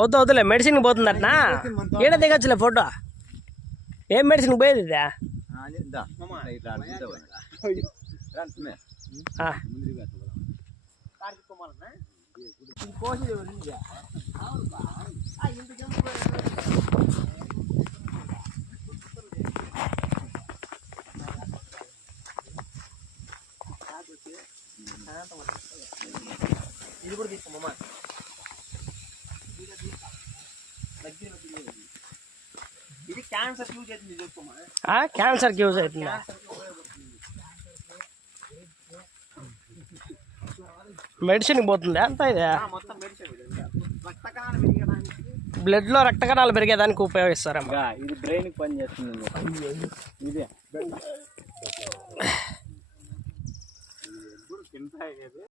వద్దు వద్దులే మెడిసిన్ పోతుంది అట్నా ఈడ దిగచ్చులే ఫోటో ఏం మెడిసిన్ పోయేది ఇదా ఇది కూడా తీసుకోమమ్మా ఇది క్యాన్సర్ యూజ్ అవుతుంది చూసుకోమా క్యాన్సర్కి యూజ్ అవుతుందా మెడిసిన్కి పోతుందా అంతా ఇదే బ్లడ్ లో రక్త కణాలు పెరిగేదానికి ఉపయోగిస్తారమ్మా ఇది బ్రెయిన్ పని చేస్తుంది ఇదే